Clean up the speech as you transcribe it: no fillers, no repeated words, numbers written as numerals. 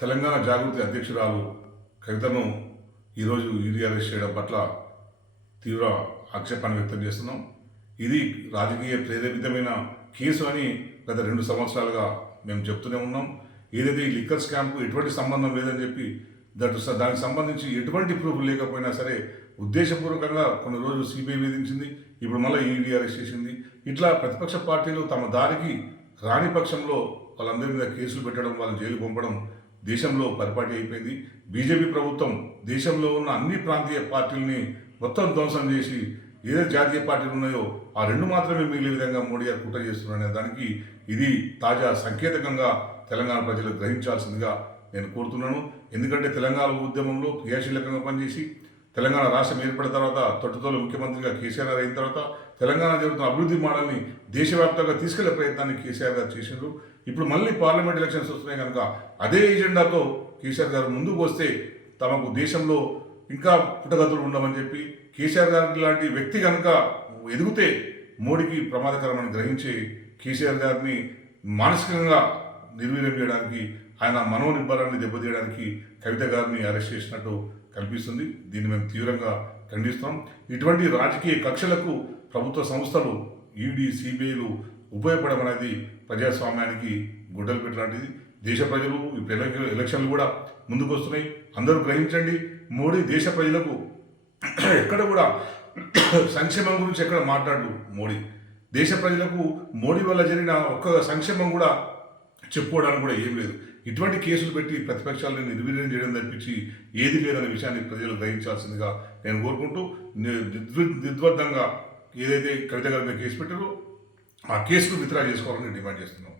తెలంగాణ జాగృతి అధ్యక్షురాలు కవితను ఈరోజు ఈడీ అరెస్ట్ చేయడం పట్ల తీవ్ర ఆక్షేపాన్ని వ్యక్తం చేస్తున్నాం. ఇది రాజకీయ ప్రేరేపితమైన కేసు అని గత 2 సంవత్సరాలుగా మేము చెప్తూనే ఉన్నాం. ఏదైతే ఈ లిక్కర్ స్కామ్కు ఎటువంటి సంబంధం లేదని చెప్పి దానికి సంబంధించి ఎటువంటి ప్రూఫ్ లేకపోయినా సరే ఉద్దేశపూర్వకంగా కొన్ని రోజులు సిబిఐ వేధించింది, ఇప్పుడు మళ్ళీ ఈడీ అరెస్ట్ చేసింది. ఇట్లా ప్రతిపక్ష పార్టీలు తమ దారికి రాని పక్షంలో వాళ్ళందరి మీద కేసులు పెట్టడం, వాళ్ళని జైలు పంపడం దేశంలో పరిపాటి అయిపోయింది. బీజేపీ ప్రభుత్వం దేశంలో ఉన్న అన్ని ప్రాంతీయ పార్టీలని మొత్తం ధ్వంసం చేసి ఏదైతే జాతీయ పార్టీలు ఉన్నాయో ఆ 2 మాత్రమే మిగిలే విధంగా మోడీ గారు కుట్ర చేస్తున్నారనే దానికి ఇది తాజా సంకేతకంగా తెలంగాణ ప్రజలు గ్రహించాల్సిందిగా నేను కోరుతున్నాను. ఎందుకంటే తెలంగాణ ఉద్యమంలో క్రియాశీలకంగా పనిచేసి తెలంగాణ రాష్ట్రం ఏర్పడిన తర్వాత తొట్టుతోలు ముఖ్యమంత్రిగా కేసీఆర్ గారు అయిన తర్వాత తెలంగాణ జరుగుతున్న అభివృద్ధి మోడల్ని దేశవ్యాప్తంగా తీసుకెళ్లే ప్రయత్నాన్ని కేసీఆర్ గారు చేసిండ్రు. ఇప్పుడు మళ్ళీ పార్లమెంట్ ఎలక్షన్స్ వస్తున్నాయి కనుక అదే ఎజెండాతో కేసీఆర్ గారు ముందుకు వస్తే తమకు దేశంలో ఇంకా పుట్టగతులు ఉండమని చెప్పి కేసీఆర్ గారి లాంటి వ్యక్తి కనుక ఎదిగితే మోడీకి ప్రమాదకరమని గ్రహించి కేసీఆర్ గారిని మానసికంగా నిర్వీర్యం చేయడానికి, ఆయన మనోనిబ్బరాన్ని దెబ్బతీయడానికి కవిత గారిని అరెస్ట్ చేసినట్టు కనిపిస్తుంది. దీన్ని మేము తీవ్రంగా ఖండిస్తాం. ఇటువంటి రాజకీయ కక్షలకు ప్రభుత్వ సంస్థలు ఈడీ, సిబిఐలు ఉపయోగపడడం అనేది ప్రజాస్వామ్యానికి గుడ్డలు పెట్టలాంటిది. దేశ ప్రజలు ఇప్పుడు ఎలక్షన్లు కూడా ముందుకు వస్తున్నాయి. అందరూ గ్రహించండి, మోడీ దేశ ప్రజలకు ఎక్కడ కూడా సంక్షేమం గురించి ఎక్కడ మాట్లాడు. మోడీ దేశ ప్రజలకు మోడీ వల్ల జరిగిన ఒక్క సంక్షేమం కూడా చెప్పుకోవడానికి కూడా ఏం లేదు. ఇటువంటి కేసులు పెట్టి ప్రతిపక్షాలను నిర్వీర్యం చేయడం తప్పించి ఏది లేదనే విషయాన్ని ప్రజలు గ్రహించాల్సిందిగా నేను కోరుకుంటూ, నిర్ద్వందంగా ఏదైతే కవిత గారి మీద కేసు పెట్టారో ఆ కేసును విత్డ్రా చేసుకోవాలని డిమాండ్ చేస్తున్నాం.